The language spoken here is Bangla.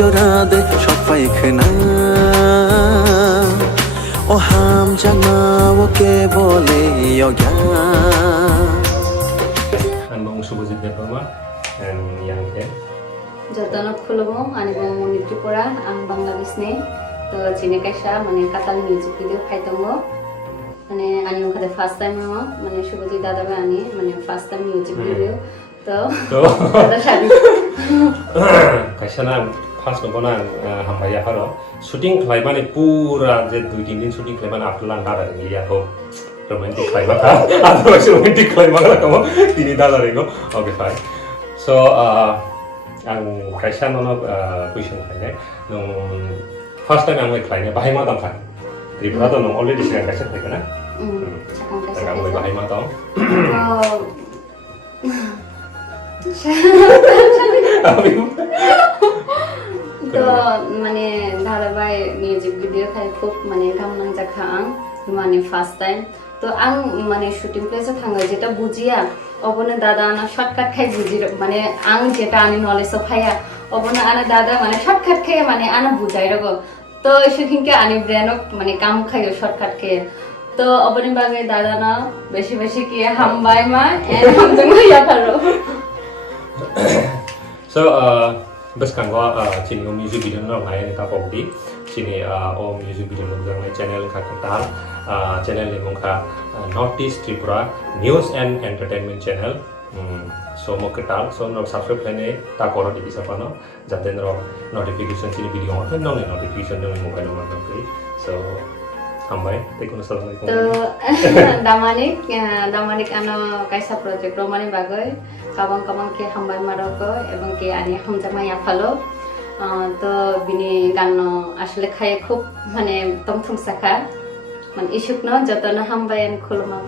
jora de sokphaikhwna o hamjakma o ke bole yogya Ambang Subhajit Diploma and Young Ken. Jatana khulmo ani bang nitri pora ang Bangladesh ne to chine kaisa mane katal music video phaitongo mane ani khade first time mo mane Subhajit dada ba ani mane first time music video to dada shadi Kaisa na first no na hambaya haro shooting khlaibani pura je 2-3 din shooting khlaibani afterlan dada ya ho romantic khlaiba ka otherwise romantic khlaiba la kamo tini dada rego okay fine so ang kaisa no question khlaine no first time ang khlaine bahai ma dam khan tripura to no already share kaisa thai na sakang kaisa ang bahai ma to তো মানে ধারাবাই মিউজিক ভিডিও খাই খুব মানে গামনাং জাখা আং মানে ফার্স্ট টাইম তো আং মানে শুটিং প্লেসে থাঙ্গা যেটা বুঝিয়া অবনে দাদা আনা শর্টকাট খাই বুঝি মানে আং যেটা আনি নলেজ খাইয়া অবনে আনা দাদা মানে শর্টকাট খেয়ে মানে আনা বুঝাই রগো তো সেখানকে আনি ব্রেনক মানে কাম খাইও শর্টকাট খেয়ে তো অবনে বাগে দাদা না বেশি বেশি কি হামবাই মা এন্ড হামদং ইয়া পারো So bas kan go chini music video no ngai ni ka pokdi chini o music video no jang nai channel ka tal channel ni mong ka Northeast Tripura News and Entertainment Channel so mo ka tal so no subscribe kane ta koro di bisa pano jaten ro notification chini video on no notification no mobile number no kri so hambai tekun assalamualaikum তো দামানিক আনো কাইসা প্রজেক্ট রমানি বাগৈ কাবাং কাবাং কে হামবাই মারক এবং কে আনি হামজামাই আফালো তো বিনি গান আসলে খায় খুব মানে তমথম সাখা মানে ইসুক ন যতন হামবাই আন খুলমাম